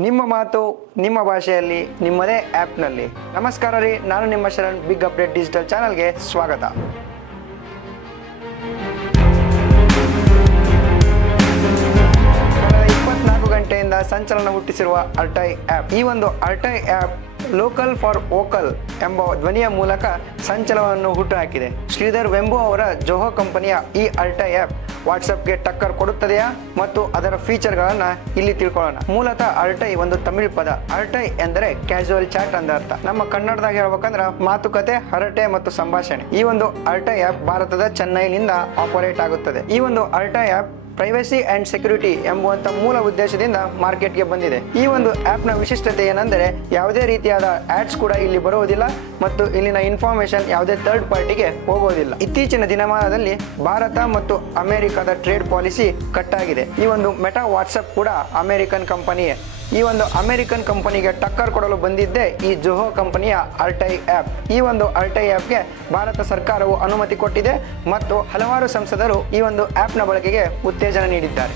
ನಿಮ್ಮ ಮಾತು ನಿಮ್ಮ ಭಾಷೆಯಲ್ಲಿ ನಿಮ್ಮದೇ ಆ್ಯಪ್ನಲ್ಲಿ. ನಮಸ್ಕಾರ ರೀ, ನಾನು ನಿಮ್ಮ ಶರಣ್. ಬಿಗ್ ಅಪ್ಡೇಟ್ ಡಿಜಿಟಲ್ ಚಾನಲ್ಗೆ ಸ್ವಾಗತ. ಕಳೆದ 24 ಗಂಟೆಯಿಂದ ಸಂಚಲನ ಹುಟ್ಟಿಸಿರುವ ಅರ್ಟೈ ಆ್ಯಪ್. ಈ ಒಂದು ಅರ್ಟೈ ಆ್ಯಪ್ ಲೋಕಲ್ ಫಾರ್ ವೋಕಲ್ ಎಂಬ ಧ್ವನಿಯ ಮೂಲಕ ಸಂಚಲನವನ್ನು ಹುಟ್ಟುಹಾಕಿದೆ. ಶ್ರೀಧರ್ ವೆಂಬು ಅವರ ಜೋಹೋ ಕಂಪನಿಯ ಈ ಅರ್ಟೈ ಆ್ಯಪ್ ವಾಟ್ಸಪ್ಗೆ ಟಕ್ಕರ್ ಕೊಡುತ್ತದೆಯಾ ಮತ್ತು ಅದರ ಫೀಚರ್ಗಳನ್ನು ಇಲ್ಲಿ ತಿಳ್ಕೊಳ್ಳೋಣ. ಮೂಲತಃ ಅರ್ಟೈ ಒಂದು ತಮಿಳ್ ಪದ. ಅರ್ಟೈ ಎಂದರೆ ಕ್ಯಾಶುವಲ್ ಚಾಟ್ ಅಂತ ಅರ್ಥ. ನಮ್ಮ ಕನ್ನಡದಾಗ ಹೇಳ್ಬೇಕಂದ್ರೆ ಮಾತುಕತೆ, ಹರಟೆ ಮತ್ತು ಸಂಭಾಷಣೆ. ಈ ಒಂದು ಅರ್ಟೈ ಆ್ಯಪ್ ಭಾರತದ ಚೆನ್ನೈನಿಂದ ಆಪರೇಟ್ ಆಗುತ್ತದೆ. ಈ ಒಂದು ಅರ್ಟೈ ಆ್ಯಪ್ ಪ್ರೈವಸಿ ಅಂಡ್ ಸೆಕ್ಯೂರಿಟಿ ಎಂಬುವಂಥ ಮೂಲ ಉದ್ದೇಶದಿಂದ ಮಾರ್ಕೆಟ್ಗೆ ಬಂದಿದೆ. ಈ ಒಂದು ಆ್ಯಪ್ನ ವಿಶಿಷ್ಟತೆ ಏನೆಂದರೆ ಯಾವುದೇ ರೀತಿಯಾದ ಆಡ್ಸ್ ಕೂಡ ಇಲ್ಲಿ ಬರುವುದಿಲ್ಲ ಮತ್ತು ಇಲ್ಲಿನ ಇನ್ಫಾರ್ಮೇಶನ್ ಯಾವುದೇ ಥರ್ಡ್ ಪಾರ್ಟಿಗೆ ಹೋಗೋದಿಲ್ಲ. ಇತ್ತೀಚಿನ ದಿನಮಾನದಲ್ಲಿ ಭಾರತ ಮತ್ತು ಅಮೆರಿಕದ ಟ್ರೇಡ್ ಪಾಲಿಸಿ ಕಟ್ಟಾಗಿದೆ. ಈ ಒಂದು ಮೆಟಾ ವಾಟ್ಸಪ್ ಕೂಡ ಅಮೆರಿಕನ್ ಕಂಪನಿಯೇ. ಈ ಒಂದು ಅಮೆರಿಕನ್ ಕಂಪನಿಗೆ ಟಕ್ಕರ್ ಕೊಡಲು ಬಂದಿದ್ದೇ ಈ ಜೋಹೋ ಕಂಪನಿಯ ಅರ್ಟೈ ಆ್ಯಪ್. ಈ ಒಂದು ಅರ್ಟೈ ಆ್ಯಪ್ಗೆ ಭಾರತ ಸರ್ಕಾರವು ಅನುಮತಿ ಕೊಟ್ಟಿದೆ ಮತ್ತು ಹಲವಾರು ಸಂಸದರು ಈ ಒಂದು ಆ್ಯಪ್ನ ಬಳಕೆಗೆ ಉತ್ತೇಜನ ನೀಡಿದ್ದಾರೆ.